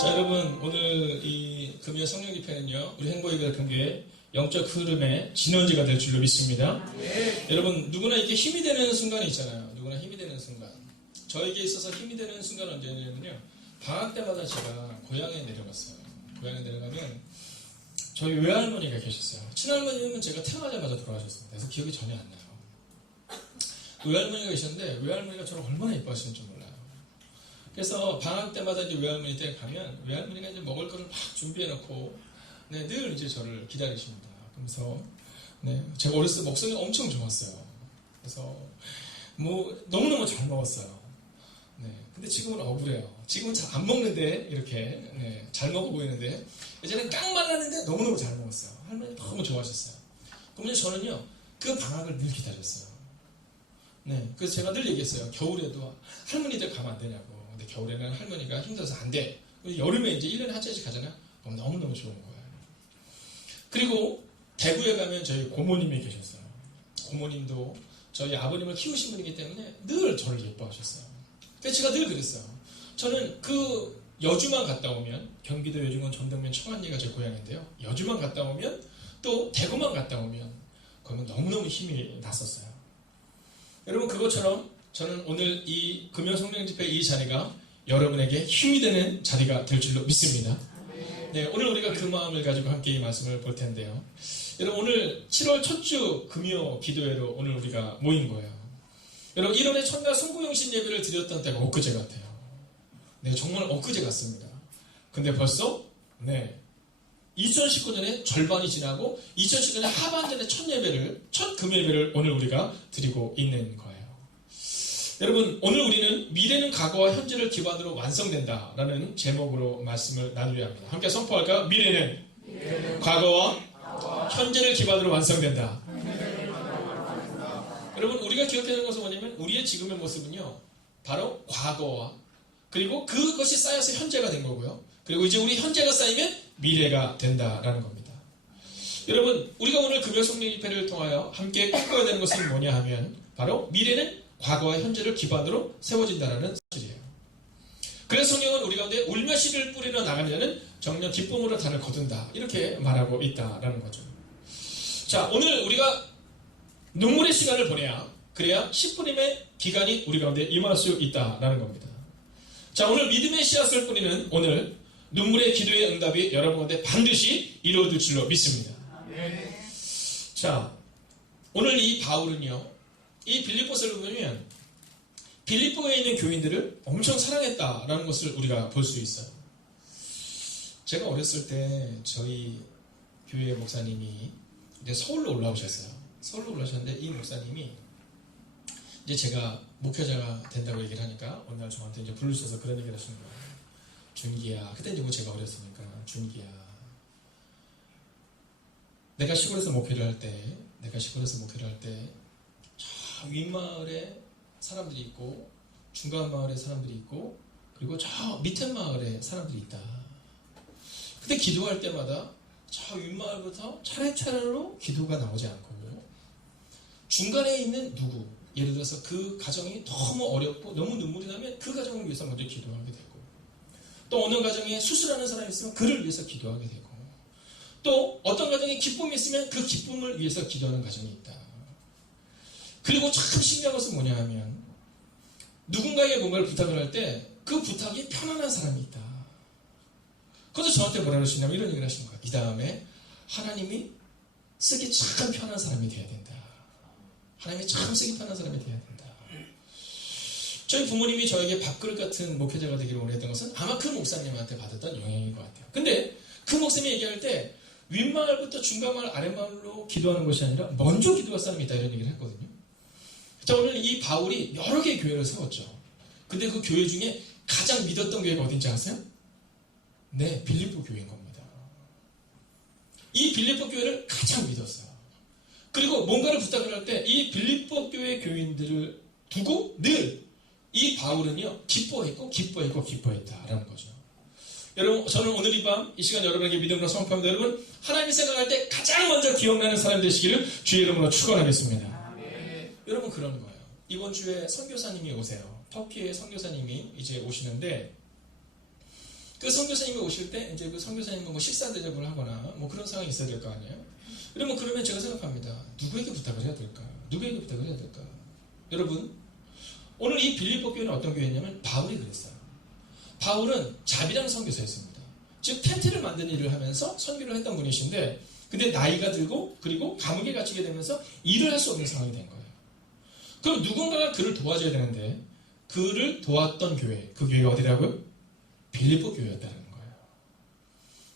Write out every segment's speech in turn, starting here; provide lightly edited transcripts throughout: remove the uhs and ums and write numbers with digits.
자, 여러분, 오늘 이 금요 성령 집회는요, 우리 행복의 교회 영적 흐름의 진원지가 될 줄로 믿습니다. 여러분, 누구나 이렇게 힘이 되는 순간이 있잖아요. 누구나 힘이 되는 순간. 저에게 있어서 힘이 되는 순간은 언제냐면요, 방학 때마다 제가 고향에 내려갔어요. 고향에 내려가면 저희 외할머니가 계셨어요. 친할머니는 제가 태어나자마자 돌아가셨습니다. 그래서 기억이 전혀 안 나요. 외할머니가 계셨는데 외할머니가 저를 얼마나 예뻐하시는지 몰라요. 그래서 방학 때마다 이제 외할머니 댁에 가면 외할머니가 이제 먹을 거를 막 준비해놓고 늘 이제 저를 기다리십니다. 그래서 제가 어렸을 때 먹성이 엄청 좋았어요. 그래서 뭐 너무너무 잘 먹었어요. 근데 지금은 억울해요. 지금은 잘 안 먹는데 이렇게 잘 먹어 보이는데 예전엔 깡 말랐는데 너무너무 잘 먹었어요. 할머니 너무 좋아하셨어요. 그러면 저는요 그 방학을 늘 기다렸어요. 그래서 제가 늘 얘기했어요. 겨울에도 할머니들 가면 안 되냐고. 근데 겨울에는 할머니가 힘들어서 안 돼. 여름에 이제 1년에 한 차례씩 가잖아요. 그럼 너무너무 좋은 거예요. 그리고 대구에 가면 저희 고모님이 계셨어요. 고모님도 저희 아버님을 키우신 분이기 때문에 늘 저를 예뻐하셨어요. 그래서 제가 늘 그랬어요. 저는 그 여주만 갔다 오면, 경기도 여주군 전동면 청안리가 제 고향인데요. 여주만 갔다 오면, 또 대구만 갔다 오면, 그러면 너무너무 힘이 났었어요. 여러분, 그것처럼 저는 오늘 이 금요 성령 집회 이 자리가 여러분에게 힘이 되는 자리가 될 줄로 믿습니다. 오늘 우리가 그 마음을 가지고 함께 이 말씀을 볼 텐데요. 여러분, 오늘 7월 첫 주 금요 기도회로 오늘 우리가 모인 거예요. 여러분, 1월에 첫날 송구영신 예배를 드렸던 때가 엊그제 같아요. 정말 엊그제 같습니다. 근데 벌써 2019년에 절반이 지나고 2019년에 하반전의 첫 금예배를 오늘 우리가 드리고 있는 거예요. 여러분, 오늘 우리는 미래는 과거와 현재를 기반으로 완성된다라는 제목으로 말씀을 나누려 합니다. 함께 선포할까요? 미래는 과거와 현재를 기반으로 완성된다. 여러분, 우리가 기억해야 하는 것은 뭐냐면 우리의 지금의 모습은요 바로 과거와 그리고 그것이 쌓여서 현재가 된 거고요. 그리고 이제 우리 현재가 쌓이면 미래가 된다라는 겁니다. 여러분, 우리가 오늘 금요 성령 집회를 통하여 함께 꿈꿔야 되는 것은 뭐냐 하면 바로 미래는 과거와 현재를 기반으로 세워진다는 사실이에요. 그래서 성령은 우리 가운데 울며 씨를 뿌리러 나가는 자는 정녕 기쁨으로 단을 거둔다, 이렇게 말하고 있다라는 거죠. 자, 오늘 우리가 눈물의 시간을 보내야, 그래야 10분임의 기간이 우리 가운데 임할 수 있다라는 겁니다. 자, 오늘 믿음의 씨앗을 뿌리는 오늘 눈물의 기도의 응답이 여러분 가운데 반드시 이루어질 줄로 믿습니다. 자, 오늘 이 바울은요, 이 빌립보서를 보면 빌립보에 있는 교인들을 엄청 사랑했다라는 것을 우리가 볼 수 있어요. 제가 어렸을 때 저희 교회 목사님이 이제 서울로 올라오셨어요. 서울로 올라오셨는데 이 목사님이 이제 제가 목회자가 된다고 얘기를 하니까 어느 날 저한테 이제 부르셔서 그런 얘기를 하시는 거예요. 준기야, 그때 이제 뭐 제가 어렸으니까, 준기야, 내가 시골에서 목회를 할 때 저 윗마을에 사람들이 있고 중간 마을에 사람들이 있고 그리고 저 밑에 마을에 사람들이 있다. 근데 기도할 때마다 저 윗마을부터 차례차례로 기도가 나오지 않고 중간에 있는 누구, 예를 들어서 그 가정이 너무 어렵고 너무 눈물이 나면 그 가정을 위해서 먼저 기도하게 되고, 또 어느 가정에 수술하는 사람이 있으면 그를 위해서 기도하게 되고, 또 어떤 가정에 기쁨이 있으면 그 기쁨을 위해서 기도하는 가정이 있다. 그리고 참 신기한 것은 뭐냐 하면 누군가에게 뭔가를 부탁을 할 때 그 부탁이 편안한 사람이 있다. 그래서 저한테 뭐라 그러시냐면 이런 얘기를 하시는 거예요. 이 다음에 하나님이 쓰기 참 편한 사람이 돼야 된다. 하나님이 참 쓰기 편한 사람이 돼야 된다. 저희 부모님이 저에게 밥그릇 같은 목회자가 되기를 원했던 것은 아마 그 목사님한테 받았던 영향인 것 같아요. 근데 그 목사님이 얘기할 때 윗마을부터 중간마을 아랫마을로 기도하는 것이 아니라 먼저 기도할 사람이 있다, 이런 얘기를 했거든요. 자, 오늘 이 바울이 여러 개의 교회를 세웠죠. 근데 그 교회 중에 가장 믿었던 교회가 어딘지 아세요? 빌립보 교회인 겁니다. 이 빌립보 교회를 가장 믿었어요. 그리고 뭔가를 부탁을 할 때 이 빌립보 교회 교인들을 두고 늘 이 바울은요 기뻐했다라는 거죠. 여러분, 저는 오늘 이 밤 이 시간 여러분에게 믿음으로 선포합니다. 여러분, 하나님이 생각할 때 가장 먼저 기억나는 사람 되시기를 주의 이름으로 축원하겠습니다. 여러분, 그런 거예요. 이번 주에 선교사님이 오세요. 터키의 선교사님이 이제 오시는데 그 선교사님이 오실 때 이제 그 선교사님과 뭐 식사 대접을 하거나 뭐 그런 상황이 있어야 될 거 아니에요? 그러면 제가 생각합니다. 누구에게 부탁을 해야 될까? 누구에게 부탁을 해야 될까? 여러분, 오늘 이 빌립보 교회는 어떤 교회냐면 바울이 그랬어요. 바울은 자비라는 선교사였습니다. 즉 텐트를 만드는 일을 하면서 선교를 했던 분이신데, 근데 나이가 들고 그리고 감옥에 갇히게 되면서 일을 할 수 없는 상황이 된 거예요. 그럼 누군가가 그를 도와줘야 되는데 그를 도왔던 교회, 그 교회가 어디라고요? 빌립보 교회였다는 거예요.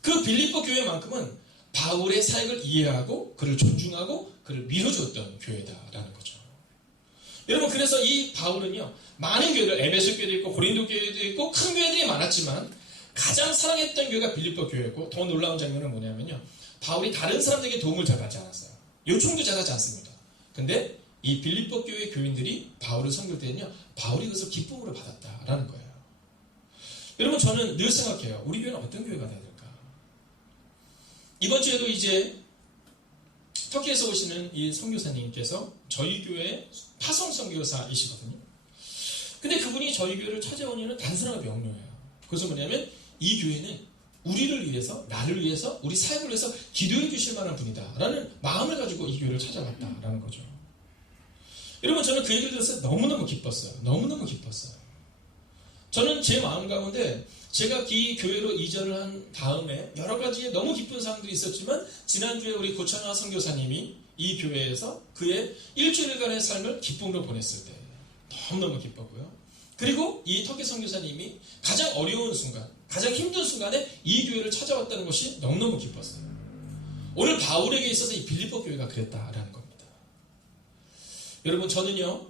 그 빌립보 교회만큼은 바울의 사역을 이해하고 그를 존중하고 그를 밀어줬던 교회다라는 거죠. 여러분, 그래서 이 바울은요, 많은 교회들, 에베소 교회도 있고 고린도 교회도 있고 큰 교회들이 많았지만 가장 사랑했던 교회가 빌립보 교회였고, 더 놀라운 장면은 뭐냐면요, 바울이 다른 사람들에게 도움을 잘 받지 않았어요. 요청도 잘 하지 않습니다. 근데 이 빌립보 교회 교인들이 바울을 섬길 때는요, 바울이 그것을 기쁨으로 받았다라는 거예요. 여러분, 저는 늘 생각해요. 우리 교회는 어떤 교회가 돼야 될까? 이번 주에도 이제 터키에서 오시는 이 선교사님께서 저희 교회 파송 선교사이시거든요. 근데 그분이 저희 교회를 찾아온 이유는 단순하고 명료해요. 그것은 뭐냐면 이 교회는 우리를 위해서, 나를 위해서, 우리 사역을 위해서 기도해 주실 만한 분이다라는 마음을 가지고 이 교회를 찾아갔다라는 거죠. 여러분, 저는 그 얘기를 들었을 때 너무너무 기뻤어요. 너무너무 기뻤어요. 저는 제 마음 가운데 제가 이 교회로 이전을 한 다음에 여러 가지의 너무 기쁜 사항들이 있었지만, 지난주에 우리 고창하 선교사님이 이 교회에서 그의 일주일간의 삶을 기쁨으로 보냈을 때 너무너무 기뻤고요. 그리고 이 터키 선교사님이 가장 어려운 순간, 가장 힘든 순간에 이 교회를 찾아왔다는 것이 너무너무 기뻤어요. 오늘 바울에게 있어서 이 빌립보 교회가 그랬다라는 겁니다. 여러분, 저는요,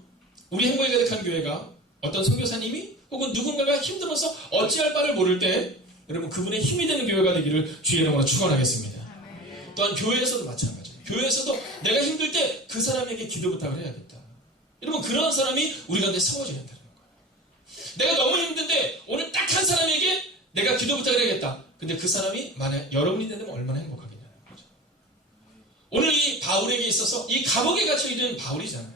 우리 행복이 가득한 교회가 어떤 선교사님이 혹은 누군가가 힘들어서 어찌할 바를 모를 때 여러분, 그분의 힘이 되는 교회가 되기를 주의 이름으로 축원하겠습니다. 또한 교회에서도 마찬가지예요. 교회에서도 내가 힘들 때 그 사람에게 기도 부탁을 해야겠다. 여러분, 그러한 사람이 우리 가운데 세워져야 된다는 거예요. 내가 너무 힘든데 오늘 딱 한 사람에게 내가 기도 부탁을 해야겠다. 근데 그 사람이 만약 여러분이 된다면 얼마나 행복하겠냐는 거죠. 오늘 이 바울에게 있어서 이 감옥에 갇혀있는 바울이잖아요.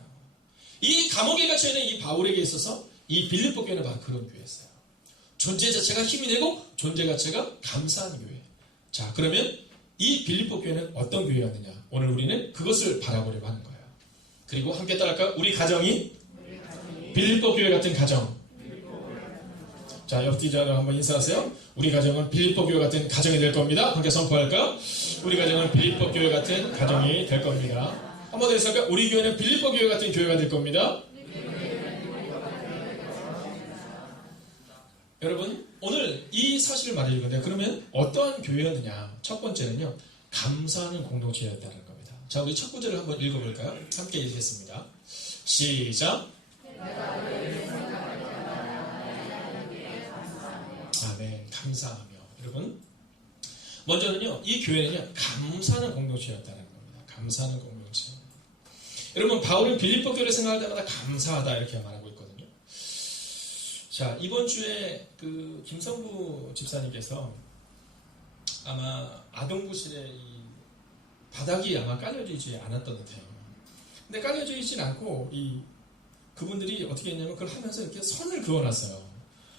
이 감옥에 갇혀있는 이 바울에게 있어서 이 빌립보 교회는 바로 그런 교회였어요. 존재 자체가 힘이 되고 존재 자체가 감사한 교회. 자, 그러면 이 빌립보 교회는 어떤 교회였느냐? 오늘 우리는 그것을 바라보려고 하는 거예요. 그리고 함께 따라할까요? 우리 가정이 빌립보 교회 같은 가정. 자, 옆뒤자로 한번 인사하세요. 우리 가정은 빌립보 교회 같은 가정이 될 겁니다. 함께 선포할까요? 우리 가정은 빌립보 교회 같은 가정이 될 겁니다. 한 번 더 해서할까요? 우리 교회는 빌립보 교회 같은 교회가 될 겁니다. 여러분, 오늘 이 사실을 말해줄 건데, 그러면 어떠한 교회였느냐? 첫 번째는요, 감사하는 공동체였다는 겁니다. 자, 우리 첫 구절을 한번 읽어볼까요? 함께 읽겠습니다. 시작. 아멘. 감사하며. 여러분, 먼저는요, 이 교회는요, 감사하는 공동체였다는 겁니다. 감사하는 공동체. 여러분, 바울은 빌립보 교회를 생각할 때마다 감사하다 이렇게 말하고 있거든요. 자, 이번 주에 그 김성부 집사님께서 아마 아동부실에 이 바닥이 아마 깔려져 있지 않았던 듯해요. 근데 깔려져 있진 않고 그분들이 어떻게 했냐면 그걸 하면서 이렇게 선을 그어놨어요.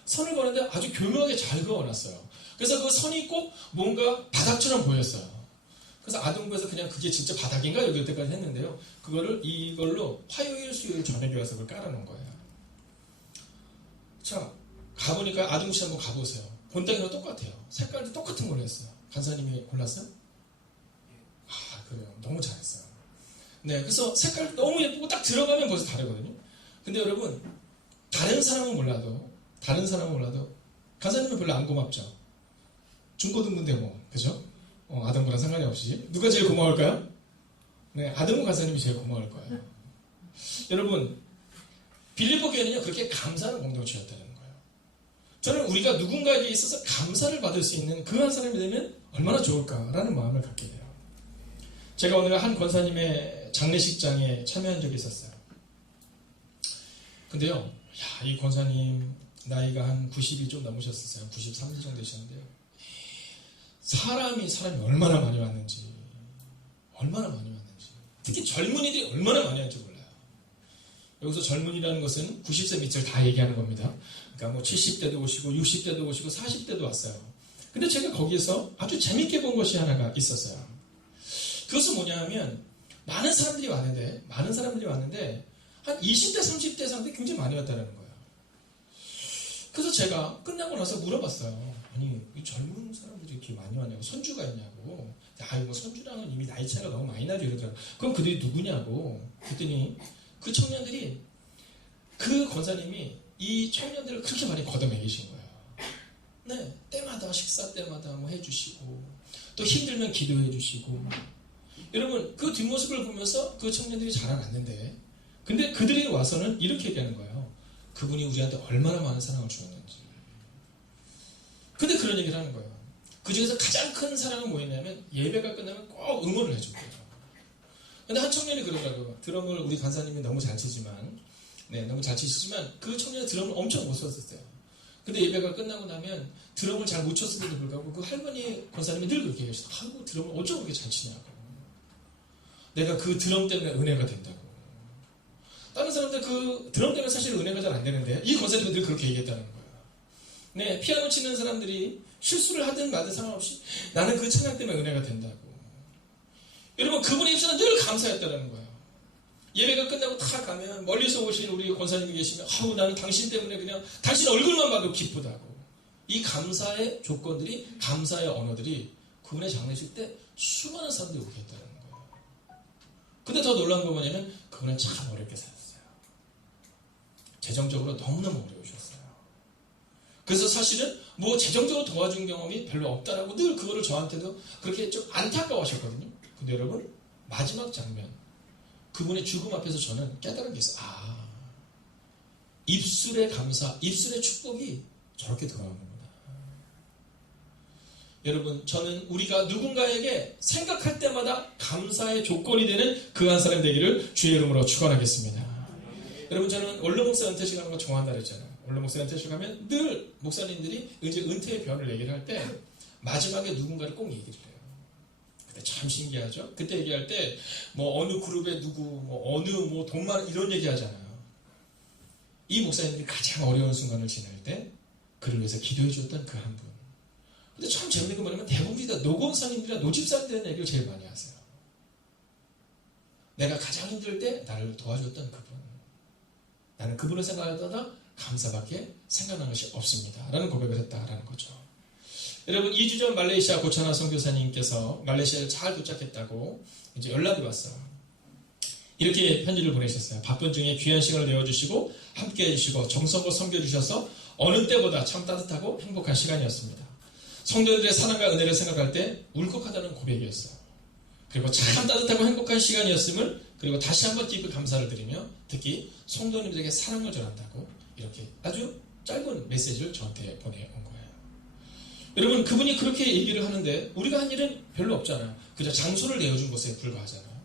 선을 그었는데 아주 교묘하게 잘 그어놨어요. 그래서 그 선이 꼭 뭔가 바닥처럼 보였어요. 그래서 아동부에서 그냥 그게 진짜 바닥인가 여기 때까지 했는데요. 이걸로 화요일 수요일 저녁에 와서 그걸 깔아놓은 거예요. 자, 가보니까 아동부실 한번 가보세요. 본땅이랑 똑같아요. 색깔도 똑같은 걸로 했어요. 간사님이 골랐어요? 아, 그래요. 너무 잘했어요. 네, 그래서 색깔 너무 예쁘고 딱 들어가면 벌써 다르거든요. 근데 여러분, 다른 사람은 몰라도 간사님은 별로 안 고맙죠. 중고등부인데 뭐, 그죠? 아동부랑 상관이 없이. 누가 제일 고마울까요? 네, 아동부 간사님이 제일 고마울 거예요. 여러분, 빌립보 교회는요, 그렇게 감사하는 공동체였다는 거예요. 저는 우리가 누군가에게 있어서 감사를 받을 수 있는 그 한 사람이 되면 얼마나 좋을까라는 마음을 갖게 돼요. 제가 오늘 한 권사님의 장례식장에 참여한 적이 있었어요. 근데요, 이 권사님 나이가 한 90이 좀 넘으셨었어요. 93세 정도 되셨는데요. 사람이 얼마나 많이 왔는지, 특히 젊은이들이 얼마나 많이 왔는지 몰라요. 여기서 젊은이라는 것은 90세 밑을 다 얘기하는 겁니다. 그러니까 뭐 70대도 오시고 60대도 오시고 40대도 왔어요. 근데 제가 거기에서 아주 재밌게 본 것이 하나가 있었어요. 그것은 뭐냐 하면 많은 사람들이 왔는데 한 20대, 30대 사람들이 굉장히 많이 왔다는 거예요. 그래서 제가 끝나고 나서 물어봤어요. 아니, 이 젊은 사람들이 이렇게 많이 왔냐고, 손주가 있냐고. 뭐 손주랑은 이미 나이 차이가 너무 많이 나죠. 이러더라고요. 그럼 그들이 누구냐고. 그랬더니 그 청년들이, 그 권사님이 이 청년들을 그렇게 많이 걷어먹이신 거예요. 네, 때마다, 식사 때마다 뭐 해주시고, 또 힘들면 기도해 주시고. 여러분, 그 뒷모습을 보면서 그 청년들이 자라났는데, 근데 그들이 와서는 이렇게 얘기하는 거예요. 그분이 우리한테 얼마나 많은 사랑을 주었는지. 근데 그런 얘기를 하는 거예요. 그 중에서 가장 큰 사랑은 뭐였냐면, 예배가 끝나면 꼭 응원을 해줬대요. 근데 한 청년이 그러더라고요. 드럼을 우리 간사님이 너무 잘 치지만, 너무 잘 치시지만, 그 청년이 드럼을 엄청 못 쳤었어요. 근데 예배가 끝나고 나면 드럼을 잘 못 쳤음에도 불구하고 그 할머니 권사님이 늘 그렇게 얘기하시더라고요. 아이고, 드럼을 어쩜 그렇게 잘 치냐고. 내가 그 드럼 때문에 은혜가 된다고. 다른 사람들 그 드럼 때문에 사실 은혜가 잘 안 되는데 이 권사님이 늘 그렇게 얘기했다는 거예요. 네, 피아노 치는 사람들이 실수를 하든 마든 상관없이 나는 그 찬양 때문에 은혜가 된다고. 여러분, 그분의 입술은 늘 감사했다는 거예요. 예배가 끝나고 다 가면 멀리서 오신 우리 권사님이 계시면 아우, 나는 당신 때문에 그냥 당신 얼굴만 봐도 기쁘다고. 이 감사의 조건들이, 감사의 언어들이 그분의 장례식 때 수많은 사람들이 오게 했다는 거예요. 근데 더 놀라운 건 뭐냐면 그분은 참 어렵게 살았어요. 재정적으로 너무너무 어려우셨어요. 그래서 사실은 뭐 재정적으로 도와준 경험이 별로 없다라고 늘 그거를 저한테도 그렇게 좀 안타까워하셨거든요. 근데 여러분, 마지막 장면, 그분의 죽음 앞에서 저는 깨달은 게 있어요. 아, 입술의 감사, 입술의 축복이 저렇게 들어가는구나. 여러분, 저는 우리가 누군가에게 생각할 때마다 감사의 조건이 되는 그 한 사람 되기를 주의 이름으로 축원하겠습니다. 여러분, 저는 원로 목사 은퇴식 하는 거 좋아한다 그랬잖아요. 원로 목사 은퇴식 하면 늘 목사님들이 이제 은퇴의 변을 얘기를 할 때 마지막에 누군가를 꼭 얘기를 해요. 근데 참 신기하죠? 그때 얘기할 때 뭐 어느 그룹의 누구, 뭐 어느 뭐 돈만 이런 얘기 하잖아요. 이 목사님들이 가장 어려운 순간을 지날 때 그를 위해서 기도해 줬던 그 한 분. 근데 참 재밌는 건 뭐냐면 대부분이 다 노건사님들이나 노집사님들의 얘기를 제일 많이 하세요. 내가 가장 힘들 때 나를 도와줬던 그분. 나는 그분을 생각할 때마다 감사밖에 생각나는 것이 없습니다. 라는 고백을 했다라는 거죠. 여러분, 2주 전 말레이시아 고찬아 선교사님께서 말레이시아에 잘 도착했다고 이제 연락이 왔어요. 이렇게 편지를 보내셨어요. 바쁜 중에 귀한 시간을 내어주시고 함께 해주시고 정성껏 섬겨주셔서 어느 때보다 참 따뜻하고 행복한 시간이었습니다. 성도들의 사랑과 은혜를 생각할 때 울컥하다는 고백이었어요. 그리고 참 따뜻하고 행복한 시간이었음을, 그리고 다시 한번 깊이 감사를 드리며 특히 성도님들에게 사랑을 전한다고 이렇게 아주 짧은 메시지를 저한테 보내온 거예요. 여러분, 그분이 그렇게 얘기를 하는데 우리가 한 일은 별로 없잖아요. 그저 장소를 내어준 것에 불과하잖아요.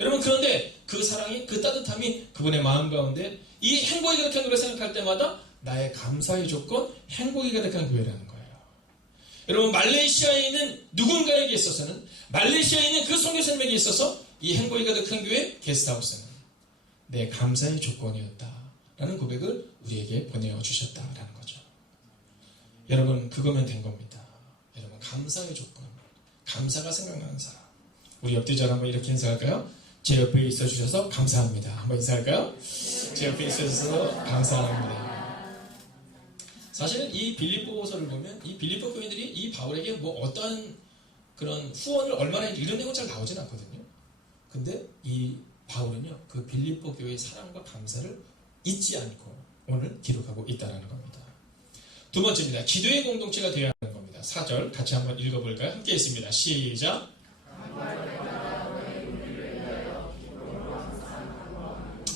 여러분, 그런데 그 사랑이, 그 따뜻함이 그분의 마음 가운데 이 행복이 가득한 교회를 생각할 때마다 나의 감사의 조건, 행복이 가득한 교회라는 거예요. 여러분, 말레이시아에 있는 누군가에게 있어서는, 말레이시아에 있는 그 선교사님에게 있어서 이 행복이 가득한 교회 게스트하우스는 내 감사의 조건이었다라는 고백을 우리에게 보내주셨다라는 거죠. 여러분, 그거면 된 겁니다. 여러분, 감사의 조건, 감사가 생각나는 사람. 우리 옆뒤자로 한번 이렇게 인사할까요? 제 옆에 있어주셔서 감사합니다. 한번 인사할까요? 제 옆에 있어주셔서 감사합니다. 사실 이 빌립보서를 보면 이 빌립보 교인들이 이 바울에게 뭐 어떠한 그런 후원을 얼마나 이런 내용 잘 나오진 않거든요. 근데 이 바울은요, 그 빌립보 교회의 사랑과 감사를 잊지 않고 오늘 기록하고 있다는 겁니다. 두 번째입니다. 기도의 공동체가 되어야 하는 겁니다. 4절 같이 한번 읽어볼까요? 함께 있습니다. 시작.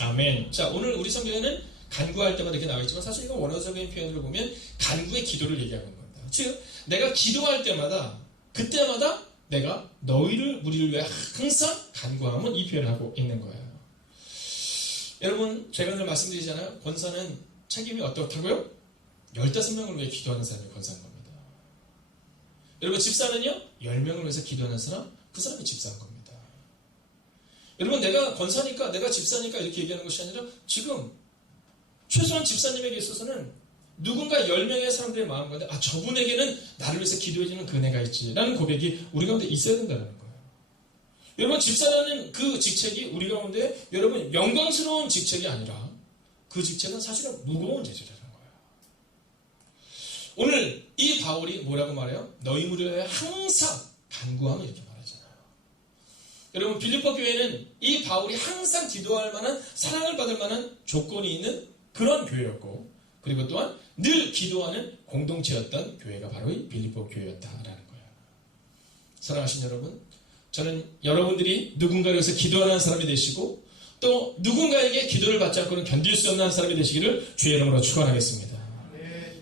아멘. 자, 오늘 우리 성경에는 간구할 때마다 이렇게 나와 있지만 사실 이거 원어적인 표현으로 보면 간구의 기도를 얘기하고 있는 겁니다. 즉, 내가 기도할 때마다 그때마다 내가 너희를, 우리를 위해 항상 간구함은 이 표현을 하고 있는 거예요. 여러분, 제가 늘 말씀드리잖아요. 권사는 책임이 어떻다고요? 15명을 위해 기도하는 사람이 권사인 겁니다. 여러분, 집사는요? 10명을 위해서 기도하는 사람, 그 사람이 집사인 겁니다. 여러분, 내가 권사니까, 내가 집사니까 이렇게 얘기하는 것이 아니라 지금 최소한 집사님에게 있어서는 누군가 10명의 사람들의 마음 가운데 저분에게는 나를 위해서 기도해주는 그 은혜가 있지 라는 고백이 우리 가운데 있어야 된다는 거예요. 여러분 집사라는 그 직책이 우리 가운데 여러분 영광스러운 직책이 아니라 그 직책은 사실은 무거운 제재라는 거예요. 오늘 이 바울이 뭐라고 말해요? 너희 무리에 항상 간구하며 이렇게 말하잖아요. 여러분 빌립보 교회는 이 바울이 항상 기도할 만한 사랑을 받을 만한 조건이 있는 그런 교회였고 그리고 또한 늘 기도하는 공동체였던 교회가 바로 이 빌립보 교회였다라는 거예요. 사랑하신 여러분, 저는 여러분들이 누군가를 위해서 기도하는 사람이 되시고 또 누군가에게 기도를 받지 않고는 견딜 수 없는 사람이 되시기를 주의 이름으로 축원하겠습니다.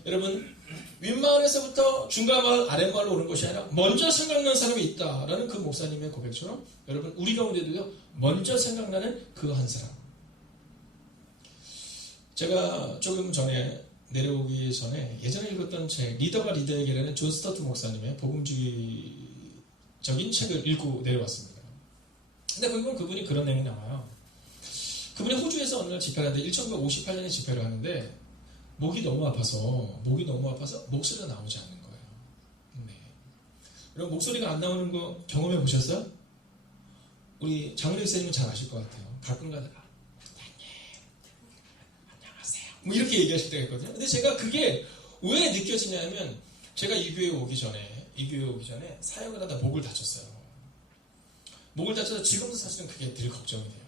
여러분 윗마을에서부터 중간마을 아랫마을로 오는 것이 아니라 먼저 생각나는 사람이 있다라는 그 목사님의 고백처럼 여러분 우리 가운데도요 먼저 생각나는 그 한 사람. 제가 조금 전에 내려오기 전에 예전에 읽었던 책 리더가 리더에게라는 존 스타트 목사님의 복음주의적인 책을 읽고 내려왔습니다. 근데 거기 보면 그분이 그런 내용이 나와요. 그분이 호주에서 어느 날 집회를 하는데 1958년에 집회를 하는데 목이 너무 아파서 목소리가 나오지 않는 거예요. 네. 여러분 목소리가 안 나오는 거 경험해 보셨어요? 우리 장로 목사님은 잘 아실 것 같아요. 가끔 가다가 안녕하세요 뭐 이렇게 얘기하실 때가 있거든요. 근데 제가 그게 왜 느껴지냐면 제가 이 교회에 오기 전에 사역을 하다 목을 다쳤어요. 목을 다쳐서 지금도 사실은 그게 늘 걱정이 돼요.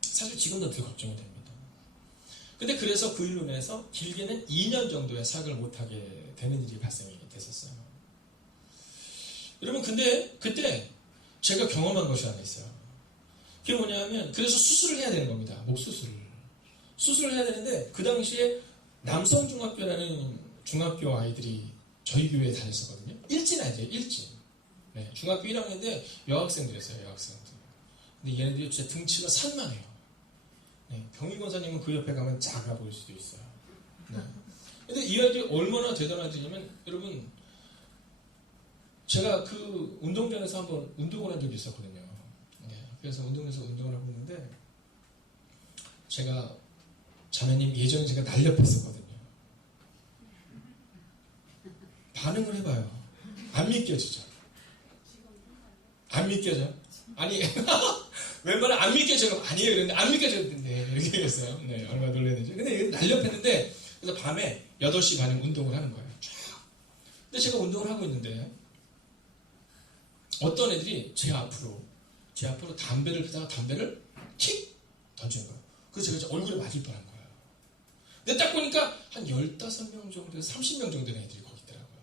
사실 지금도 늘 걱정이 됩니다. 근데 그래서 그 일로 인해서 길게는 2년 정도의 사역을 못하게 되는 일이 발생이 됐었어요. 여러분 근데 그때 제가 경험한 것이 하나 있어요. 그게 뭐냐면 그래서 수술을 해야 되는 겁니다. 목 수술을 해야 되는데 그 당시에 남성중학교라는 중학교 아이들이 저희 교회에 다녔었거든요. 일진 아니죠. 일진. 네, 중학교 1학년인데 여학생들이었어요. 여학생들. 근데 얘네들이 진짜 등치가 산만해요. 네, 병희 권사님은 그 옆에 가면 작아 보일 수도 있어요. 네. 근데 이 아이들이 얼마나 대단하냐면 여러분 제가 그 운동장에서 한번 운동을 한 적이 있었거든요. 네, 그래서 운동에서 운동을 하고 있는데 제가 자매님 예전에 제가 날렵했었거든요. 반응을 해봐요. 안 믿겨지죠? 안 믿겨져? 아니 웬만하면 안 믿겨져요. 아니에요. 그런데 안 믿겨졌는데 이렇게 얘기했어요. 네, 얼마나 놀랐는지. 근데 날렵했는데 그래서 밤에 8시 반에 운동을 하는 거예요. 쫙. 근데 제가 운동을 하고 있는데 어떤 애들이 제 앞으로 담배를 피다가 담배를 킥 던지는 거예요. 그래서 제가 얼굴에 맞을 뻔한 거예요. 근데 딱 보니까 한 15명 정도, 30명 정도의 애들이 거기 있더라고요.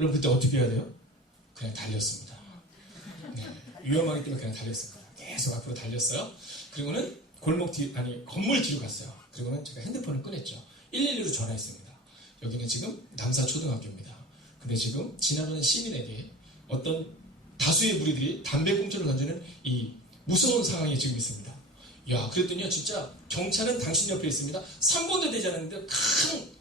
여러분 그때 어떻게 해야 돼요? 그냥 달렸습니다. 네, 위험하기 때문에 그냥 달렸습니다. 계속 앞으로 달렸어요. 그리고는 건물 뒤로 갔어요. 그리고는 제가 핸드폰을 꺼냈죠. 112로 전화했습니다. 여기는 지금 남사초등학교입니다. 근데 지금 지나가는 시민에게 어떤 다수의 무리들이 담배꽁초를 던지는 이 무서운 상황이 지금 있습니다. 야, 그랬더니요, 진짜 경찰은 당신 옆에 있습니다. 3번도 되지 않았는데 큰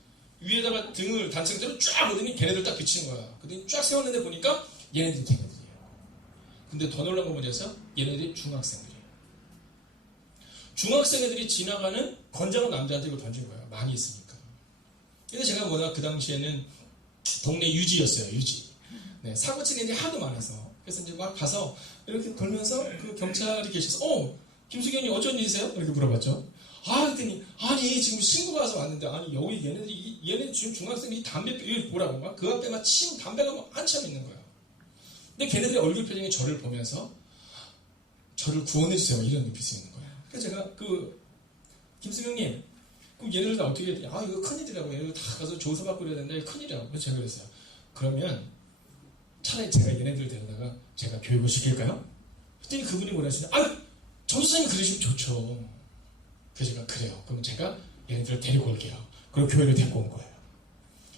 위에다가 등을 단층대로 쫙 오더니 걔네들 딱 비치는 거야. 그랬더니 쫙 세웠는데 보니까 얘네들이 걔네들이에요. 근데 더 놀라운 건 뭐냐면 얘네들이 중학생들이에요. 중학생 애들이 지나가는 건장한 남자한테 이걸 던진 거예요. 많이 있으니까. 근데 제가 뭐냐 그 당시에는 동네 유지였어요. 유지. 네, 사고 친 애들이 하도 많아서. 그래서 이제 막 가서 이렇게 돌면서 그 경찰이 계셔서 김수경님 어쩐 일이세요? 이렇게 물어봤죠. 그랬더니 아니 지금 신고가 와서 왔는데 아니 여기 얘네 지금 중학생이 담배 이거 보라고 그 앞에 막 담배가 막 한참 있는 거예요. 근데 걔네들의 얼굴 표정이 저를 보면서 저를 구원해주세요 이런 눈빛이 있는 거예요. 그래서 제가 김수경님 그럼 얘네들 다 어떻게 해야 되냐. 이거 큰일이라고. 얘네들 다 가서 조사받고 그래야 된다. 이거 큰일이라고. 그래서 제가 그랬어요. 그러면 차라리 제가 얘네들을 데려다가 제가 교육을 시킬까요? 그랬더니 그분이 뭐라 하시냐. 전도사님이 그러시면 좋죠. 그래서 제가 그래요. 그럼 제가 얘네들을 데리고 올게요. 그리고 교회를 데리고 온 거예요.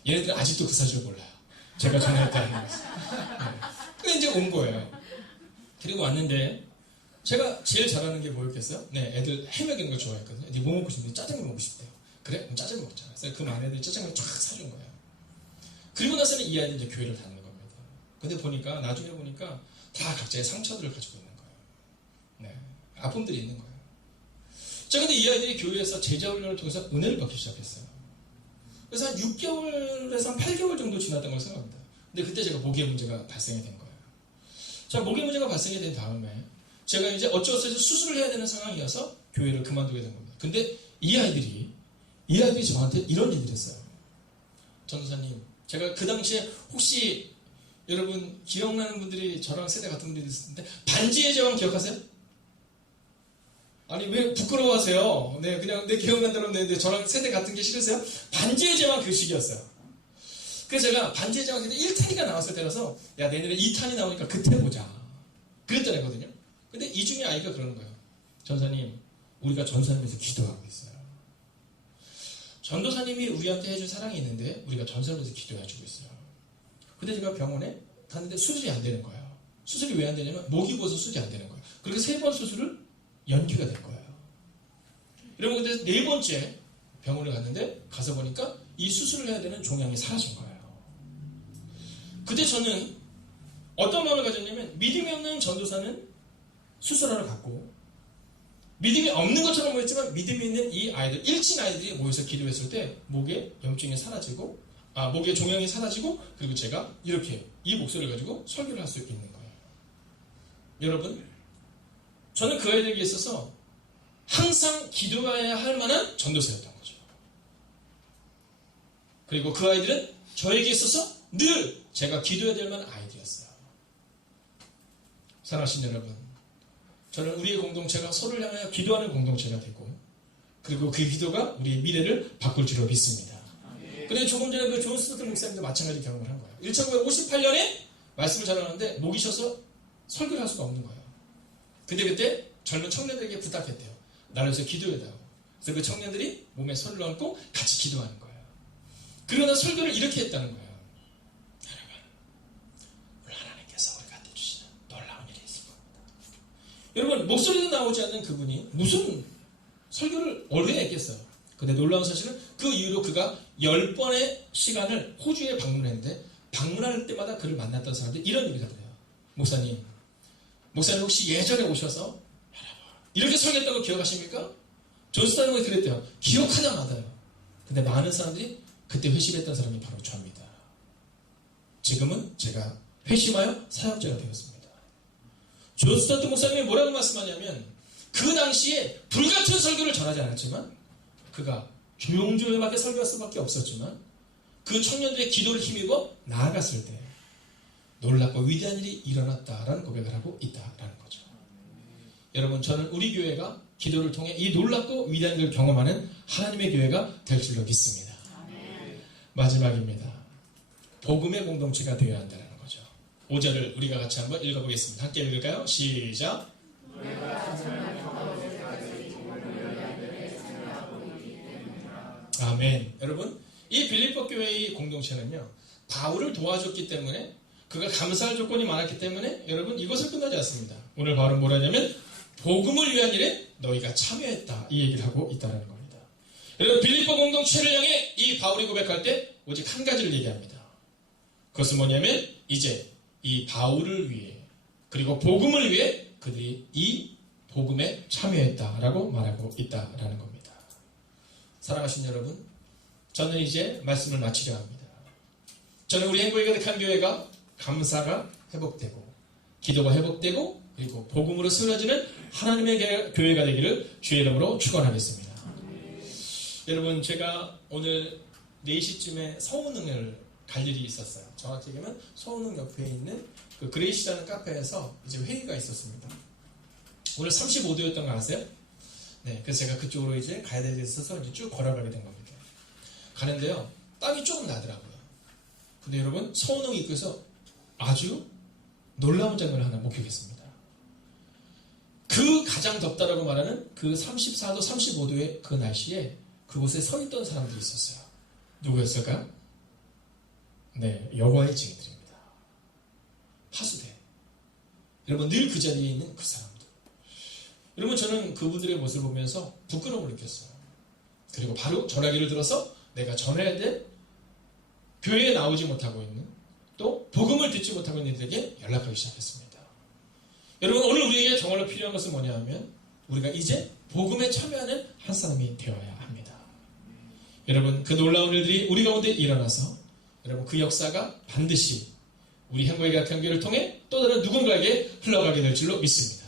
얘네들은 아직도 그 사실을 몰라요. 제가 전화했다는 거였어요. 네. 그래서 이제 온 거예요. 그리고 왔는데 제가 제일 잘하는 게 뭐였겠어요? 네, 애들 해먹이는 걸 좋아했거든요. 애들이 뭐 먹고 싶은데 짜장면 먹고 싶대요. 그래? 그럼 짜장면 먹자. 그래서 그 많은 애들이 짜장면을 쫙 사준 거예요. 그리고 나서는 이 아이들이 이제 교회를 다니는 겁니다. 근데 나중에 보니까 다 각자의 상처들을 가지고 있는 거예요. 네, 아픔들이 있는 거예요. 자, 근데 이 아이들이 교회에서 제자훈련을 통해서 은혜를 받기 시작했어요. 그래서 한 6개월에서 한 8개월 정도 지났던 걸 생각합니다. 근데 그때 제가 모기의 문제가 발생이 된 거예요. 자, 모기의 문제가 발생이 된 다음에 제가 이제 어쩔 수 없이 수술을 해야 되는 상황이어서 교회를 그만두게 된 겁니다. 근데 이 아이들이 저한테 이런 얘기를 했어요. 전도사님, 제가 그 당시에 혹시 여러분 기억나는 분들이 저랑 세대 같은 분들이 있을 텐데 반지의 제왕 기억하세요? 아니 왜 부끄러워하세요? 네, 그냥 내 기억난다면 되는데 저랑 세대 같은 게 싫으세요? 반지의 제왕 그 시기였어요. 그래서 제가 반지의 제왕 그때 1탄이가 나왔을 때라서 야 내년에 2탄이 나오니까 그때 보자 그랬던 애거든요. 근데 이 중에 아이가 그러는 거예요. 전사님, 우리가 전사님에서 기도하고 있어요. 전도사님이 우리한테 해준 사랑이 있는데 우리가 전사님에서 기도해주고 있어요. 근데 제가 병원에 갔는데 수술이 안 되는 거예요. 수술이 왜 안 되냐면 목이 부어서 수술이 안 되는 거예요. 그렇게 3번 수술을 연기가 된 거예요. 여러분, 근데 4번째 병원에 갔는데 가서 보니까 이 수술을 해야 되는 종양이 사라진 거예요. 그때 저는 어떤 마음을 가졌냐면 믿음이 없는 전도사는 수술하러 갔고 믿음이 없는 것처럼 보였지만 믿음이 있는 이 아이들, 일진 아이들이 모여서 기도했을 때 목에 염증이 사라지고 목에 종양이 사라지고 그리고 제가 이렇게 이 목소리를 가지고 설교를 할 수 있는 거예요. 여러분, 저는 그 아이들에게 있어서 항상 기도해야 할 만한 전도사였던 거죠. 그리고 그 아이들은 저에게 있어서 늘 제가 기도해야 될 만한 아이들이었어요. 사랑하신 여러분, 저는 우리의 공동체가 서로를 향하여 기도하는 공동체가 되고 그리고 그 기도가 우리의 미래를 바꿀 줄로 믿습니다. 근데 조금 전에 그 존 스토트 목사님도 마찬가지 경험을 한 거예요. 1958년에 말씀을 전하는데 목이 쉬어서 설교를 할 수가 없는 거예요. 근데 그때 젊은 청년들에게 부탁했대요. 나를 위해서 기도해달라고. 그래서 그 청년들이 몸에 손을 얹고 같이 기도하는 거예요. 그러나 설교를 이렇게 했다는 거예요. 여러분, 오늘 하나님께서 우리한테 주시는 놀라운 일이 있을 겁니다. 여러분, 목소리도 나오지 않는 그분이 무슨 설교를 얼마나 했겠어요. 근데 놀라운 사실은 그 이후로 그가 10번의 시간을 호주에 방문했는데 방문할 때마다 그를 만났던 사람들이 이런 얘기를 하더래요. 목사님 혹시 예전에 오셔서 여러분 이렇게 설교했던 거 기억하십니까? 존 스타일이 그랬대요. 기억하자마자요. 근데 많은 사람들이 그때 회심했던 사람이 바로 저입니다. 지금은 제가 회심하여 사역자가 되었습니다. 존 스타트 목사님이 뭐라고 말씀하냐면 그 당시에 불같은 설교를 전하지 않았지만 그가 조용조용하게 설교할 수밖에 없었지만 그 청년들의 기도를 힘입어 나아갔을 때 놀랍고 위대한 일이 일어났다라는 고백을 하고 있다라는 거죠. 여러분, 저는 우리 교회가 기도를 통해 이 놀랍고 위대한 일을 경험하는 하나님의 교회가 될 줄로 믿습니다. 마지막입니다. 복음의 공동체가 되어야 한다는 거죠. 5절을 우리가 같이 한번 읽어보겠습니다. 함께 읽을까요? 시작. 아멘. 여러분, 이 빌립보 교회의 공동체는요, 바울을 도와줬기 때문에, 그가 감사할 조건이 많았기 때문에, 여러분, 이것을 끝나지 않습니다. 오늘 바울은 뭐라 하냐면, 복음을 위한 일에 너희가 참여했다. 이 얘기를 하고 있다는 겁니다. 여러분, 빌립보 공동체를 향해 이 바울이 고백할 때, 오직 한 가지를 얘기합니다. 그것은 뭐냐면, 이제 이 바울을 위해, 그리고 복음을 위해 그들이 이 복음에 참여했다라고 말하고 있다라는 겁니다. 사랑하신 여러분, 저는 이제 말씀을 마치려 합니다. 저는 우리 행복이 가득한 교회가 감사가 회복되고 기도가 회복되고 그리고 복음으로 세워지는 하나님의 교회가 되기를 주의 이름으로 축원하겠습니다. 여러분, 제가 오늘 4시쯤에 서운흥을 갈 일이 있었어요. 정확히 얘기하면 서운흥 옆에 있는 그 그레이시라는 카페에서 이제 회의가 있었습니다. 오늘 35도였던 거 아세요? 네, 그래서 제가 그쪽으로 이제 가야 될 데 있어서 이제 쭉 걸어가게 된 겁니다. 가는데요, 땀이 조금 나더라고요. 근데 여러분, 서운흥 입구에서 아주 놀라운 장면을 하나 목격했습니다. 그 가장 덥다라고 말하는 그 34도, 35도의 그 날씨에 그곳에 서 있던 사람들이 있었어요. 누구였을까요? 네, 여호와의 증인들입니다. 파수대. 여러분, 늘 그 자리에 있는 그 사람들. 여러분, 저는 그분들의 모습을 보면서 부끄러움을 느꼈어요. 그리고 바로 전화기를 들어서 내가 전해야 될 교회에 나오지 못하고 있는 또 복음을 듣지 못하고 있는 이들에게 연락하기 시작했습니다. 여러분, 오늘 우리에게 정말로 필요한 것은 뭐냐 하면 우리가 이제 복음에 참여하는 한 사람이 되어야 합니다. 여러분 그 놀라운 일들이 우리 가운데 일어나서 여러분 그 역사가 반드시 우리 행복의 경기를 통해 또 다른 누군가에게 흘러가게 될 줄로 믿습니다.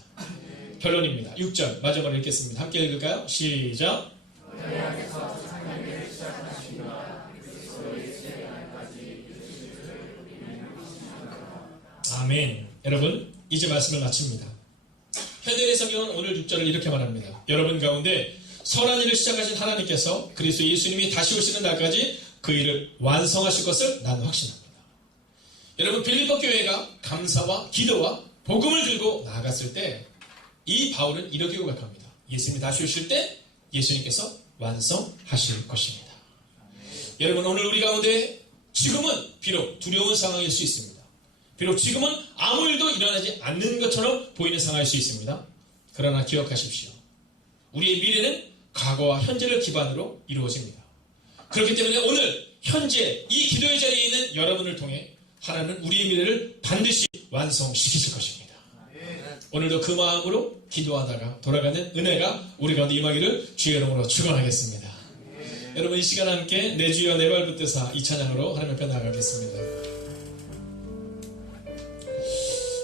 결론입니다. 6절 마지막으로 읽겠습니다. 함께 읽을까요? 시작. 아멘. 여러분 이제 말씀을 마칩니다. 현대의 성경은 오늘 6절을 이렇게 말합니다. 여러분 가운데 선한 일을 시작하신 하나님께서 그리스도 예수님이 다시 오시는 날까지 그 일을 완성하실 것을 나는 확신합니다. 여러분 빌립보 교회가 감사와 기도와 복음을 들고 나아갔을 때 이 바울은 이렇게 고백합니다. 예수님이 다시 오실 때 예수님께서 완성하실 것입니다. 여러분 오늘 우리 가운데 지금은 비록 두려운 상황일 수 있습니다. 비록 지금은 아무 일도 일어나지 않는 것처럼 보이는 상황일 수 있습니다. 그러나 기억하십시오. 우리의 미래는 과거와 현재를 기반으로 이루어집니다. 그렇기 때문에 오늘 현재 이 기도의 자리에 있는 여러분을 통해 하나님은 우리의 미래를 반드시 완성시키실 것입니다. 오늘도 그 마음으로 기도하다가 돌아가는 은혜가 우리 가운데 임하기를 주의 이름으로 축원하겠습니다. 여러분 이 시간 함께 내 주여 내 발 붙드사 이 찬양으로 하나님 앞에 나아가겠습니다.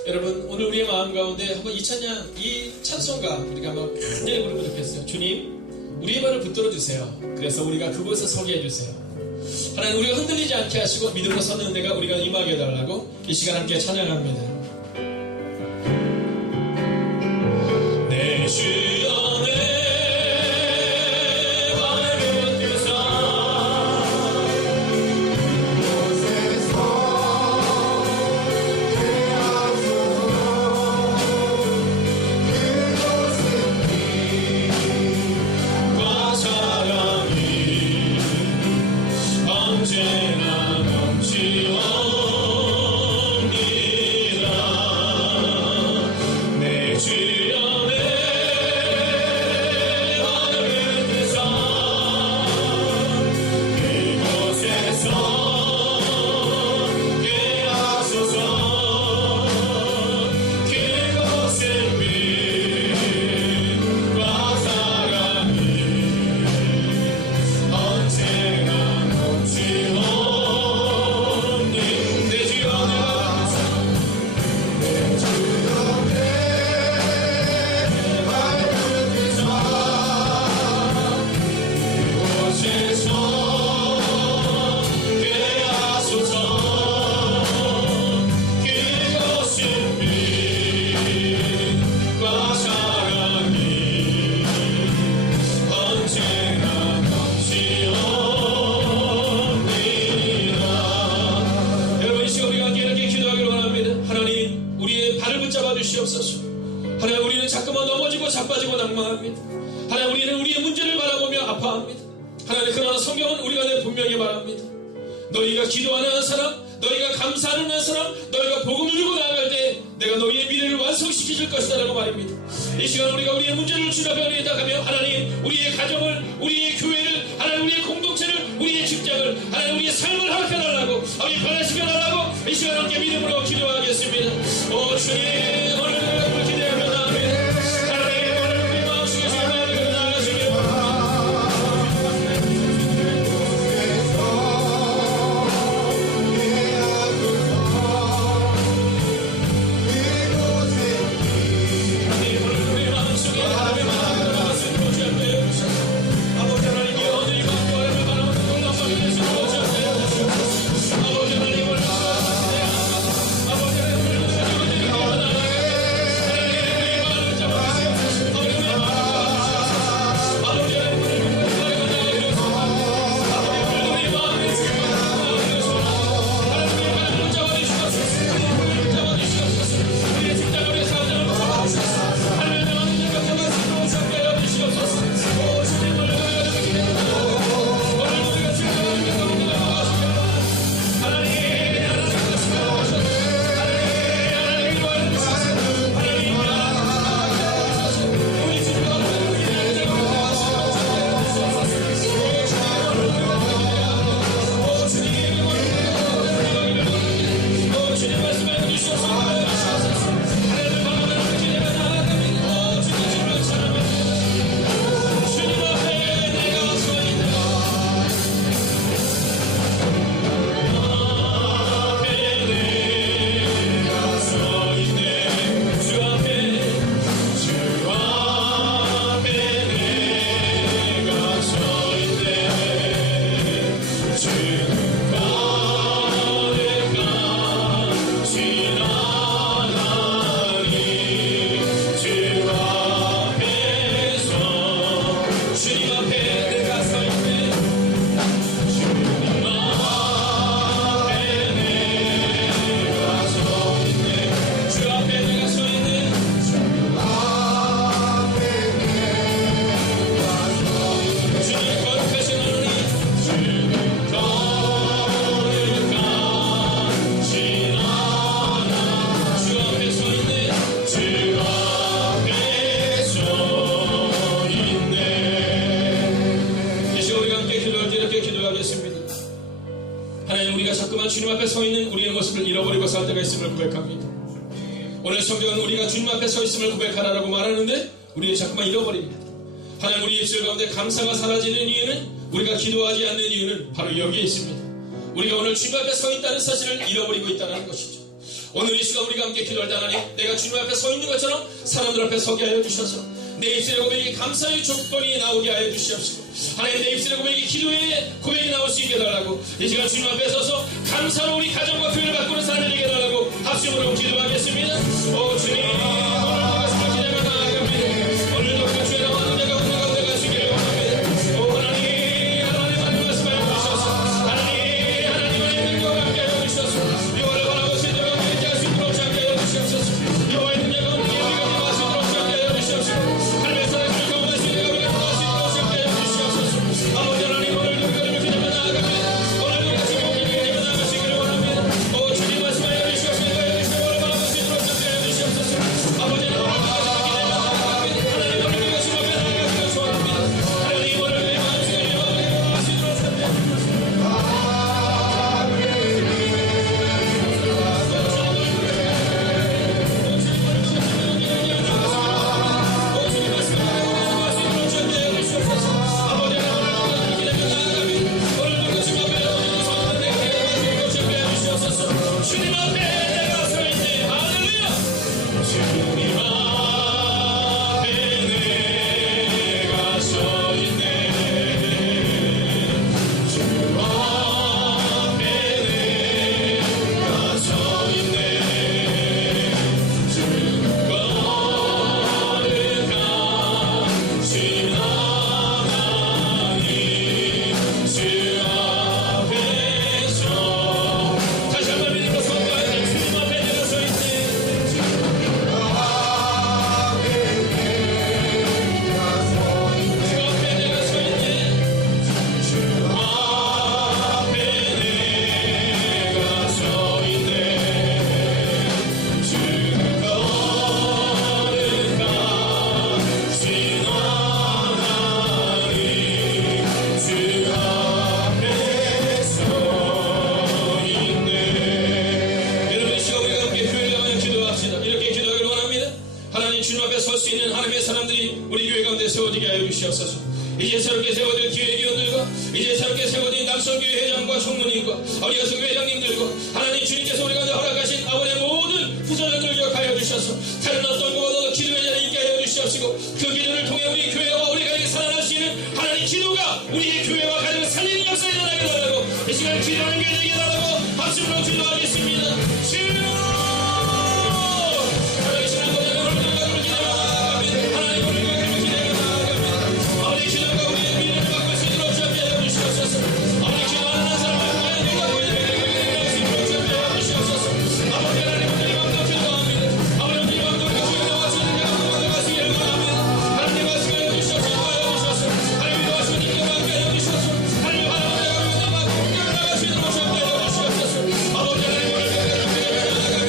여러분 오늘 우리의 마음 가운데 한번 이 찬양 이 찬송가 우리가 한번 간절히 부르고 좋겠어요. 주님 우리의 발을 붙들어 주세요. 그래서 우리가 그곳에 서게 해주세요. 하나님 우리가 흔들리지 않게 하시고 믿음으로 서는 은혜가 우리가 임하게 해달라고 이 시간 함께 찬양합니다. 내 주여 내 발을 붙드사 그곳과 사랑이 언제나 넘치옵니다. 내 주여 하나님 우리는 자꾸만 넘어지고 자빠지고 낭망합니다. 하나님 우리는 우리의 문제를 바라보며 아파합니다. 하나님 그러나 성경은 우리가 내 분명히 말합니다. 너희가 기도하는 사람, 너희가 감사하는 사람, 너희가 복음을 들고 나아갈 때 내가 너희의 미래를 완성시키실 것이다 라고 말입니다. 이 시간 우리가 우리의 문제를 주님 앞에 올려다가며 하나님 우리의 가정을, 우리의 교회를, 하나님 우리의 공동체를, 우리의 직장을, 하나님 우리의 삶을 허락해달라고, 아버지 변화시켜달라고 이 시간 함께 믿음으로 기도하겠습니다. 오 주님 오늘 기대하며 나아갑니다. 하나님 오늘 우리 마음속에 주님 앞에 나아가시길 아버지 하나님을 기도하겠습니다. 하나님, 우리가 자꾸만 주님 앞에 서 있는 우리의 모습을 잃어버리고 살 때가 있음을 고백합니다. 오늘 성경은 우리가 주님 앞에 서 있음을 고백하라고 말하는데 우리는 자꾸만 잃어버립니다. 하나님, 우리 입술 가운데 감사가 사라지는 이유는, 우리가 기도하지 않는 이유는 바로 여기에 있습니다. 우리가 오늘 주님 앞에 서 있다는 사실을 잃어버리고 있다는 것이죠. 오늘 이 시간 우리가 함께 기도할 때 하나님, 내가 주님 앞에 서 있는 것처럼 사람들 앞에 서게 하여 주셔서 내 입술의 고백이 감사의 조건이 나오게 하여 주시옵시고, 하나님, 내 입술의 고백이 기도의 고백이 나올 수 있게 해달라고, 이 시간 주님 앞에 서서 감사로 우리 가정과 교회를 바꾸는 사람이 되게 해달라고 합심으로 기도하겠습니다. 오 주님, 오늘 말씀을 기대며 나아갑니다. 오늘도 그 주의 나와 내가 오늘 가운데 갈 수 있기를 원합니다. 오 하나님, 하나님 말씀을 해주셔서 하나님의 능력과 함께 하여 주셔서 여호와를 바라고 제대로 함께 할 수 있도록 함께 하여 주시옵소서. 여호와의 능력과 함께 우리가 기도할 수 있도록 함께 하여 주시옵소서. 하나님의 사랑을 경험할 수 있는 우리가 기도할 수 있도록 함께 하여 주시옵소서. 아버지 하나님, 오늘도 그 자리를 기대며 나아갑니다. 오늘도 같이 함께 기대며 나아갈 수 있기를 원합니다. 오 주님 말씀하여 주시옵소서. 여호와를 바라볼 수 있도록 함께 하여 주시옵소서. 아버지 하나님, 주님 앞에 내가 서 있네. 할렐루야. 주님 앞에 내가 서 있네. 주 앞에 내가 서 있네. 주 거룩한 신 하나님, 주 앞에서 다시 한번 믿음으로 선포하여 주님 앞에 내가 서 있네. 주 앞에 내가 서 있네. 주 앞에 내가 서 있네. 주 거룩한 신 하나님, 주 앞에 서 있네. 여러분, 이 시간 우리가 함께 교회를 향하여 기도합시다. 이렇게 기도하기를 원합니다. 하나님, 주님 앞에 설 수 있는 하나님의 사람들이 우리 교회 가운데 세워지게 하여 주시옵소서. 이제 새롭게 세워질 기회위원들과 이제 새롭게 세워진 남성교회 회장과 총무님과 우리 여성교회 회장님들과 하나님, 주님께서 우리 가운데 허락하신 아버지의 모든 부서장들 기억하여 주셔서 다른 어떤 것보다도 기도의 자리에 있게 하여 주시옵시고, 그 기도를 통해 우리 교회와 우리 가정이 살아날 수 있는 하나님 기도가 우리의 교회와 가정을 살리는 역사에 일어나게 하라고, 이 시간 기도하는 교회 되게 하라고 박수로 기도하겠습니다. 주여, 하나님 지난 것에 오늘 기도를 기대하갑니다. 하나님 오늘 기도를 기대하갑니다. 아버지 기도가 우리의 미래를 바꿀 수 있도록 준비하여 주시옵소서. 아버지 기도하는 사람을 통해 누가 우리의 수 있도록 준비하여 주시옵소서. 아버지 하나님, 우리 마음도 기도합니다. 아버지 우리 마음도 주의 나와 주의 가운데 가운데 가시기를 원합니다. 하나님 말씀을 해주셔서 인도하여 주셔서 하나님 도와주시는 님과 함께 하여 주셔서 하나님 바라보는 내가 우리 가운데 나갈 수 있도록 준비하여 주시옵소서. 아버지 하나님 오늘 기도를 기대하갑니다.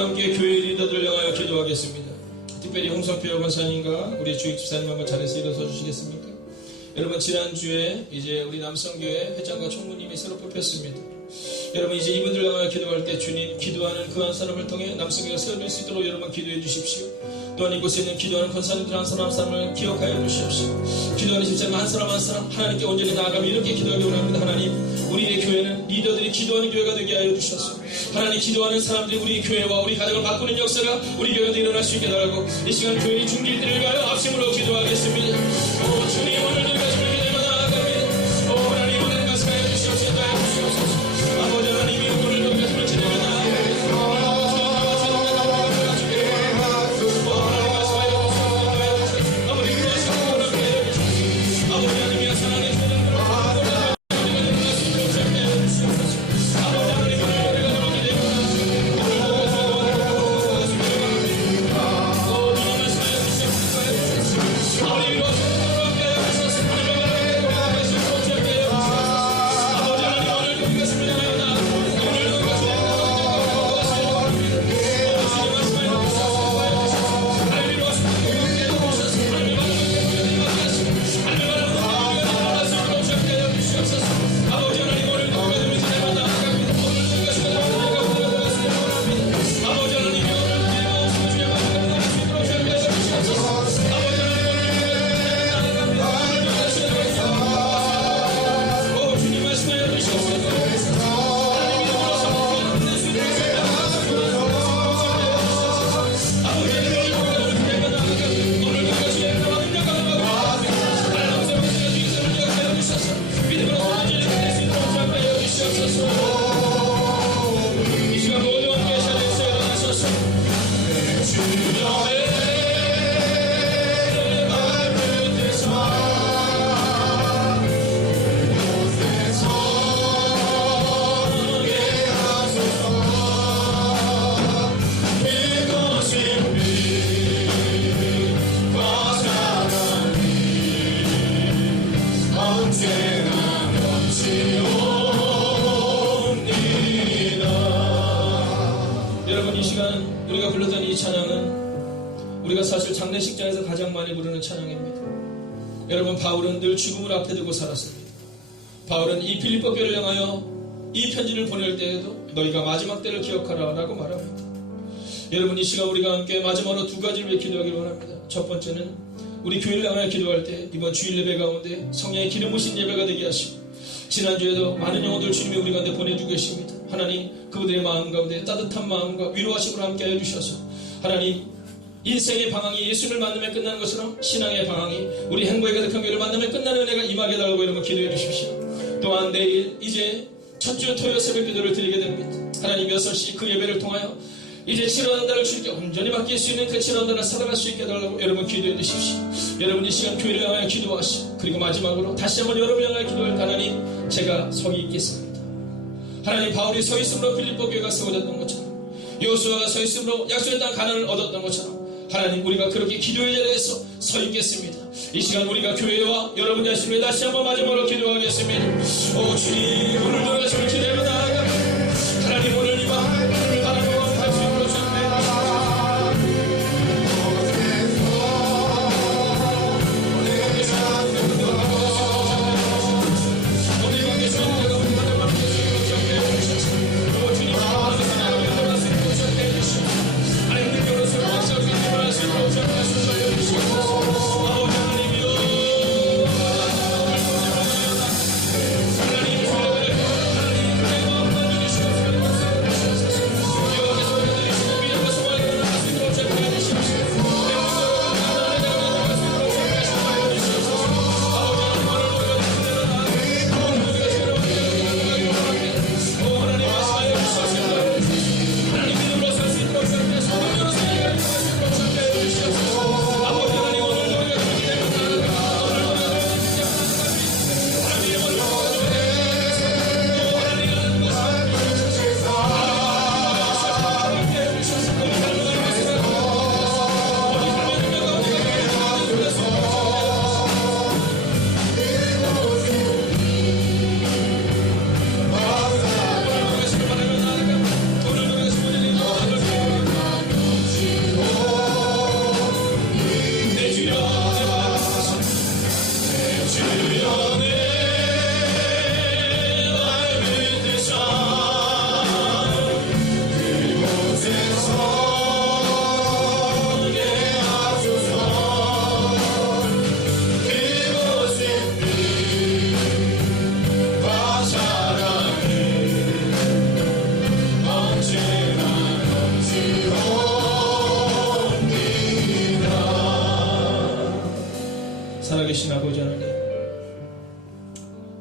우리와 함께 교회 리더들을 향하여 기도하겠습니다. 특별히 홍성표 권사님과 우리 주익 집사님 한번 자리에서 일어서 주시겠습니까? 여러분, 지난주에 이제 우리 남성교회 회장과 총무님이 새로 뽑혔습니다. 여러분, 이제 이분들 향하여 기도할 때 주님 기도하는 그 한 사람을 통해 남성교회가 세워질 수 있도록 여러분 기도해 주십시오. 또한 이곳에 있는 기도하는 권사님들 한 사람 한 사람을 기억하여 주십시오. 기도하는 집사님 한 사람 한 사람 하나님께 온전히 나아가며 이렇게 기도하기 원합니다. 하나님, 우리의 교회는 리더들이 기도하는 교회가 되게 하여 주셔서 하나님, 기도하는 사람들이 우리 교회와 우리 가정을 바꾸는 역사가 우리 교회도 일어날 수 있게 달라고 이 시간 교회의 중길들을 가여 합심으로 기도하겠습니다. 오 주님, 오늘도 가슴을 기대며 나아갑니다. 오 하나님, 오늘 가슴 하여 주시옵소서. 아버지 하나님이 오늘도 가슴을 지내며 나아갑니다. 아버지 하나님의 사랑의 우리가 불렀던 이 찬양은 우리가 사실 장례식장에서 가장 많이 부르는 찬양입니다. 여러분, 바울은 늘 죽음을 앞에 두고 살았습니다. 바울은 이 빌립보 교회를 향하여 이 편지를 보낼 때에도 너희가 마지막 때를 기억하라 라고 말합니다. 여러분, 이 시간 우리가 함께 마지막으로 두 가지를 위해 기도하기를 원합니다. 첫 번째는 우리 교회를 향하여 기도할 때 이번 주일 예배 가운데 성령의 기름 부으신 예배가 되게 하시고, 지난주에도 많은 영혼들 주님이 우리 가운데 보내주고 계십니다. 하나님, 그분들의 마음 가운데 따뜻한 마음과 위로하심으로 함께 하여 주셔서 하나님, 인생의 방황이 예수를 만나며 끝나는 것처럼 신앙의 방황이 우리 행복의 가득한 교회를 만나며 끝나는 은혜가 임하게 달라고 여러분 기도해 주십시오. 또한 내일 이제 첫주 토요 새벽 기도를 드리게 됩니다. 하나님, 6시 그 예배를 통하여 이제 7월 한 달을 주님께 온전히 맡길 수 있는 그 7월 한 달을 살아갈 수 있게 해달라고 여러분 기도해 주십시오. 여러분, 이 시간 교회를 향하여 기도하시고, 그리고 마지막으로 다시 한번 여러분을 향하여 기도할 하나님, 제가 서 있겠습니다. 하나님, 바울이 서 있음으로 빌립보 교회가 세워졌던 것처럼, 여호수아가 서 있음으로 약속의 땅 가나안을 얻었던 것처럼, 하나님, 우리가 그렇게 기도의 자리에서 서 있겠습니다. 이 시간 우리가 교회와 여러분 자신을 다시 한번 마지막으로 기도하겠습니다. 오 주님, 오늘도 말씀을 기대하며 나아갑니다. 하나님, 오늘 이밤 하나님과 할 수 있도록 하나님,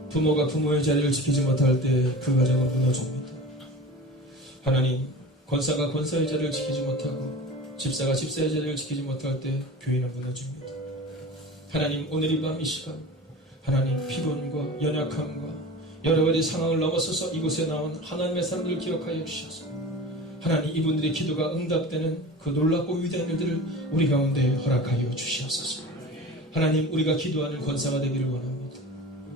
부모가 부모의 자리를 지키지 못할 때 그 가정은 무너집니다. 하나님, 권사가 권사의 자리를 지키지 못하고 집사가 집사의 자리를 지키지 못할 때 교회는 무너집니다. 하나님, 오늘 이 밤 이 시간 하나님, 피곤과 연약함과 여러 가지 상황을 넘어서서 이곳에 나온 하나님의 사람들을 기억하여 주셔서 하나님, 이분들의 기도가 응답되는 그 놀랍고 위대한 일들을 우리 가운데 허락하여 주시옵소서. 하나님, 우리가 기도하는 권사가 되기를 원합니다.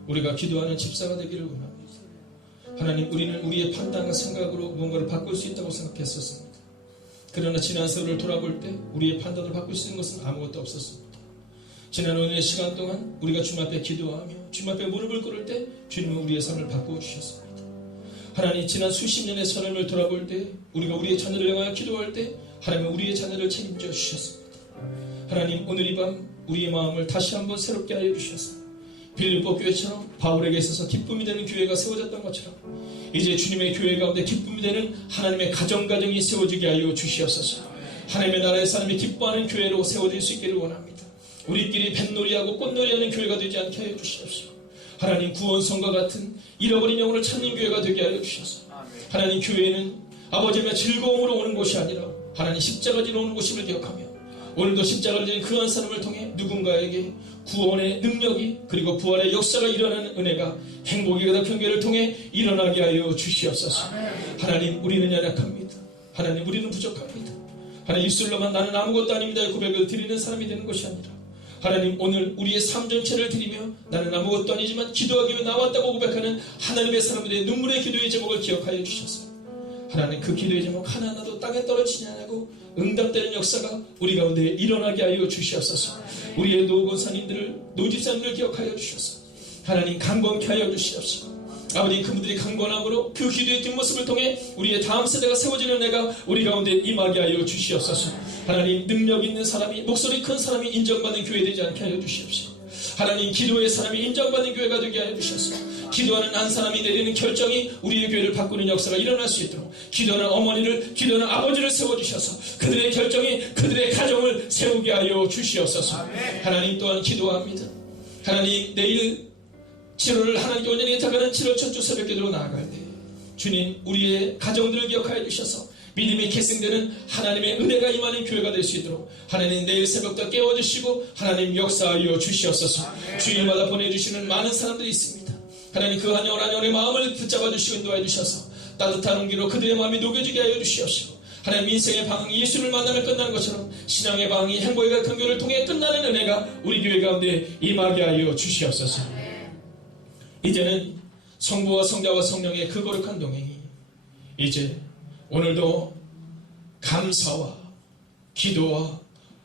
우리가 기도하는 집사가 되기를 원합니다. 하나님, 우리는 우리의 판단과 생각으로 무언가를 바꿀 수 있다고 생각했었습니다. 그러나 지난 세월을 돌아볼 때 우리의 판단을 바꿀 수 있는 것은 아무것도 없었습니다. 지난 오늘의 시간 동안 우리가 주님 앞에 기도하며 주님 앞에 무릎을 꿇을 때 주님은 우리의 삶을 바꾸어 주셨습니다. 하나님, 지난 수십 년의 삶을 돌아볼 때 우리가 우리의 자녀를 향하여 기도할 때 하나님은 우리의 자녀를 책임져 주셨습니다. 하나님, 오늘 이 밤 우리의 마음을 다시 한번 새롭게 하여 주셔서 빌립보 교회처럼 바울에게 있어서 기쁨이 되는 교회가 세워졌던 것처럼 이제 주님의 교회 가운데 기쁨이 되는 하나님의 가정이 세워지게 하여 주시옵소서. 하나님의 나라의 사람이 기뻐하는 교회로 세워질 수 있기를 원합니다. 우리끼리 뱃놀이하고 꽃놀이하는 교회가 되지 않게 하여 주시옵소서. 하나님, 구원성과 같은 잃어버린 영혼을 찾는 교회가 되게 하여 주셔서 하나님, 교회는 아버지의 즐거움으로 오는 곳이 아니라 하나님 십자가 지러 오는 곳임을 기억하며 오늘도 십자가를 지는 그 한 사람을 통해 누군가에게 구원의 능력이 그리고 부활의 역사가 일어나는 은혜가 행복의 가득한 교회를 통해 일어나게 하여 주시옵소서. 하나님, 우리는 연약합니다. 하나님, 우리는 부족합니다. 하나님, 입술로만 나는 아무것도 아닙니다의 고백을 드리는 사람이 되는 것이 아니라 하나님, 오늘 우리의 삶 전체를 드리며 나는 아무것도 아니지만 기도하기 위해 나왔다고 고백하는 하나님의 사람들의 눈물의 기도의 제목을 기억하여 주셔서 하나님, 그 기도의 제목 하나하나도 땅에 떨어지지 않고 응답되는 역사가 우리 가운데 일어나게 하여 주시옵소서. 우리의 노권사님들을 노집사님들을 기억하여 주셔서 하나님, 강건케 하여 주시옵소서. 아버지, 그분들이 강건함으로 그 기도의 뒷모습을 통해 우리의 다음 세대가 세워지는 애가 우리 가운데 임하게 하여 주시옵소서. 하나님, 능력 있는 사람이, 목소리 큰 사람이 인정받는 교회 되지 않게 하여 주시옵소서. 하나님, 기도의 사람이 인정받는 교회가 되게 하여 주셔서 기도하는 한 사람이 내리는 결정이 우리의 교회를 바꾸는 역사가 일어날 수 있도록 기도하는 어머니를, 기도하는 아버지를 세워주셔서 그들의 결정이 그들의 가정을 세우게 하여 주시옵소서. 하나님, 또한 기도합니다. 하나님, 내일 7월을 하나님께 온전히 다가는 7월 첫 주 새벽기도로 나아갈 때 주님, 우리의 가정들을 기억하여 주셔서 믿음이 계승되는 하나님의 은혜가 임하는 교회가 될 수 있도록 하나님, 내일 새벽부터 깨워주시고 하나님 역사하여 주시옵소서. 주일마다 보내주시는 많은 사람들이 있습니다. 하나님, 그 한 영혼 한 영혼의 마음을 붙잡아 주시고 인도해 주셔서 따뜻한 온기로 그들의 마음이 녹여지게 하여 주시옵시고 하나님, 인생의 방황이 예수를 만나면 끝나는 것처럼 신앙의 방황이 행복의 가득한 교회를 통해 끝나는 은혜가 우리 교회 가운데 임하게 하여 주시옵소서. 이제는 성부와 성자와 성령의 그 거룩한 동행이 이제 오늘도 감사와 기도와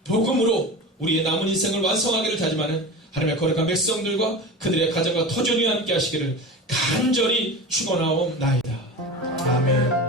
복음으로 우리의 남은 인생을 완성하기를 다짐하는 하나님의 거룩한 백성들과 그들의 가정과 터전히 함께 하시기를 간절히 축원하옵나이다. 아멘.